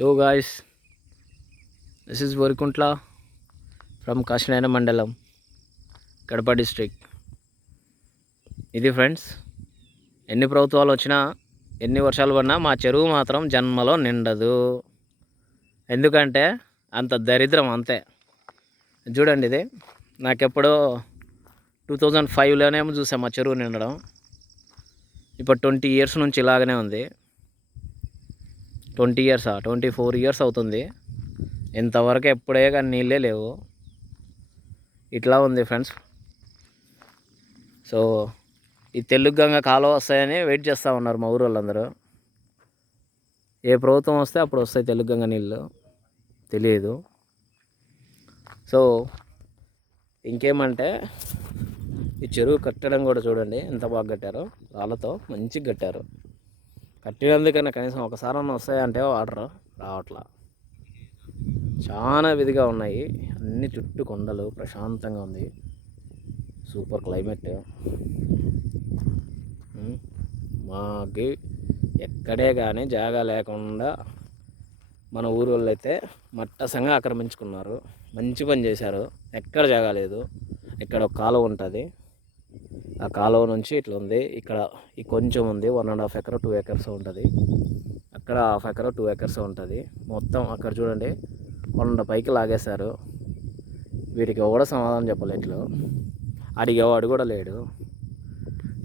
Yo guys this is Varikuntla from Kasinayana మండలం Kadapa district ఇది friends ఎన్ని ప్రభుత్వాలు వచ్చినా ఎన్ని వర్షాలు పడినా మా చెరువు మాత్రం జన్మలో నిండదు. ఎందుకంటే అంత దరిద్రం అంతే. చూడండి ఇది. నాకెప్పుడో టూ థౌజండ్ ఫైవ్లోనేమో చూసాం మా చెరువు నిండడం. ఇప్పుడు ట్వంటీ ఇయర్స్ నుంచి ఇలాగనే ఉంది. ట్వంటీ ఇయర్సా ట్వంటీ ఫోర్ ఇయర్స్ అవుతుంది. ఇంతవరకు ఎప్పుడే కానీ నీళ్ళే లేవు. ఇట్లా ఉంది ఫ్రెండ్స్. సో ఈ తెలుగు గంగ కాలువ వస్తాయని వెయిట్ చేస్తూ ఉన్నారు మా ఊరు వాళ్ళందరూ ఏ ప్రభుత్వం వస్తే అప్పుడు వస్తాయి తెలుగు గంగ నీళ్ళు. తెలియదు సో ఇంకేమంటే ఈ చెరువు కట్టడం కూడా చూడండి ఎంత బాగా కట్టారో. రాళ్ళతో మంచిగా కట్టారు. కట్టినందుకన్నా కనీసం ఒకసారి వస్తాయంటే వాటర్ రావట్లా. చాలా విధిగా ఉన్నాయి. అన్ని చుట్టూ కొండలు ప్రశాంతంగా ఉంది. Super climate. మాకి ఎక్కడే కానీ జాగా లేకుండా మన ఊరు వాళ్ళు అయితే మట్టసంగా ఆక్రమించుకున్నారు. మంచి పని చేశారు. ఎక్కడ జాగా లేదు. ఇక్కడ ఒక కాలువ ఉంటుంది. ఆ కాలువ నుంచి ఇట్లా ఉంది. ఇక్కడ ఈ కొంచెం ఉంది. One and half acre two acres ఉంటుంది. అక్కడ హాఫ్ ఎకర్ టూ ఎకర్స్ ఉంటుంది. మొత్తం అక్కడ చూడండి. వంద పైకి లాగేశారు. వీటికి ఎవడ సమాధానం చెప్పలేట్లు అడిగేవాడు కూడా లేడు.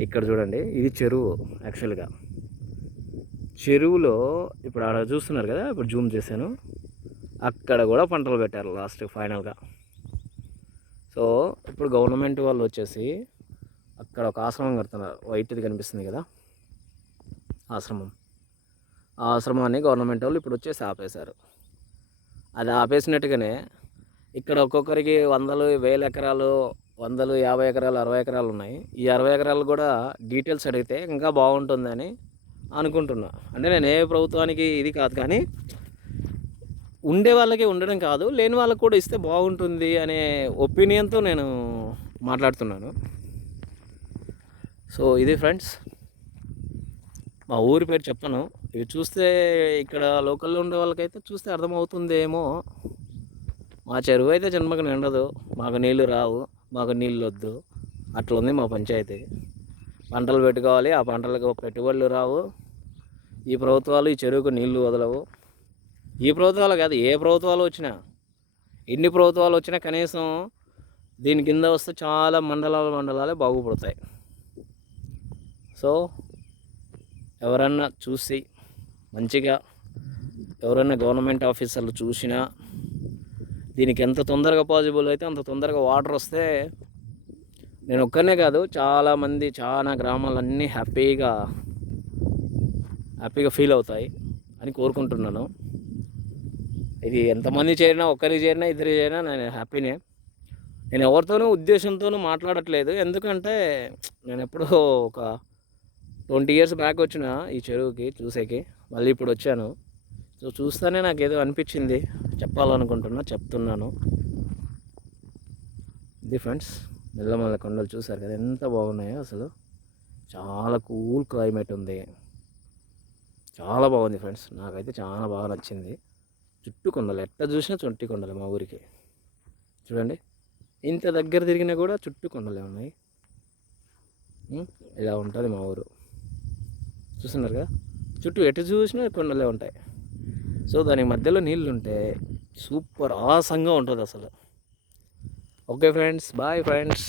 ఇక్కడ చూడండి. ఇది చెరువు యాక్చువల్గా చెరువులో ఇప్పుడు ఆడ చూస్తున్నారు కదా ఇప్పుడు జూమ్ చేశాను. అక్కడ కూడా పంటలు పెట్టారు లాస్ట్ ఫైనల్గా సో ఇప్పుడు గవర్నమెంట్ వాళ్ళు వచ్చేసి అక్కడ ఒక ఆశ్రమం కడుతున్నారు వైట్ది కనిపిస్తుంది కదా? ఆశ్రమం. ఆ ఆశ్రమాన్ని గవర్నమెంట్ వాళ్ళు ఇప్పుడు వచ్చేసి ఆపేశారు. అది ఆపేసినట్టుగానే ఇక్కడ ఒక్కొక్కరికి వందలు వేల ఎకరాలు వందలు యాభై ఎకరాలు అరవై ఎకరాలు ఉన్నాయి. ఈ అరవై ఎకరాలు కూడా డీటెయిల్స్ అడిగితే ఇంకా బాగుంటుందని అనుకుంటున్నా. అంటే నేను ఏ ప్రభుత్వానికి ఇది కాదు కానీ ఉండే వాళ్ళకి ఉండడం కాదు లేని వాళ్ళకి కూడా ఇస్తే బాగుంటుంది అనే ఒపీనియన్తో నేను మాట్లాడుతున్నాను. సో ఇది ఫ్రెండ్స్ మా ఊరి పేరు చెప్పను ఇవి చూస్తే ఇక్కడ లోకల్లో ఉండే వాళ్ళకైతే చూస్తే అర్థమవుతుందేమో. మా చెరువు అయితే జన్మకు నిండదు మాకు నీళ్ళు రావు మాకు నీళ్ళు వద్దు. అట్లా ఉంది మా పంచాయతీ. పంటలు పెట్టుకోవాలి ఆ పంటలకు పెట్టుబడులు రావు. ఈ ప్రభుత్వాలు ఈ చెరువుకు నీళ్ళు వదలవు. ఈ ప్రభుత్వాలు కాదు ఏ ప్రభుత్వాలు వచ్చినా ఎన్ని ప్రభుత్వాలు వచ్చినా కనీసం దీని కింద వస్తే చాలా మండలాలు మండలాలే బాగుపడతాయి. సో ఎవరన్నా చూసి మంచిగా ఎవరైనా గవర్నమెంట్ ఆఫీసర్లు చూసినా దీనికి ఎంత తొందరగా పాసిబుల్ అయితే అంత తొందరగా వాటర్ వస్తే నేను ఒక్కనే కాదు చాలామంది చాలా గ్రామాలన్నీ హ్యాపీగా హ్యాపీగా ఫీల్ అవుతాయి అని కోరుకుంటున్నాను. ఇది ఎంతమంది చేరినా ఒక్కరికి చేరినా ఇద్దరికి చేరినా నేను హ్యాపీనే. నేను ఎవరితోనూ ఉద్దేశంతోనూ మాట్లాడట్లేదు. ఎందుకంటే నేను ఎప్పుడూ ఒక ట్వంటీ ఇయర్స్ బ్యాక్ వచ్చిన ఈ చెరువుకి చూసేకి. మళ్ళీ ఇప్పుడు వచ్చాను. సో చూస్తేనే నాకు ఏదో అనిపించింది. చెప్పాలనుకుంటున్నా చెప్తున్నాను. ఇది ఫ్రెండ్స్ మెల్లమల్ల కొండలు చూసారు కదా ఎంత బాగున్నాయో అసలు. చాలా కూల్ క్లైమేట్ ఉంది. చాలా బాగుంది ఫ్రెండ్స్ నాకైతే చాలా బాగా నచ్చింది. చుట్టూ కొండలు ఎట్ట చూసినా చుట్టి కొండలు మా ఊరికి. చూడండి. ఇంత దగ్గర తిరిగినా కూడా చుట్టూ కొండలే ఉన్నాయి. ఇలా ఉంటుంది మా ఊరు. చూస్తున్నారు కదా? చుట్టూ ఎటు చూసినా కొండలే ఉంటాయి. సో దాని మధ్యలో నీళ్ళు ఉంటే సూపర్ ఆసంగా ఉంటుంది అసలు ఓకే ఫ్రెండ్స్ బాయ్ ఫ్రెండ్స్.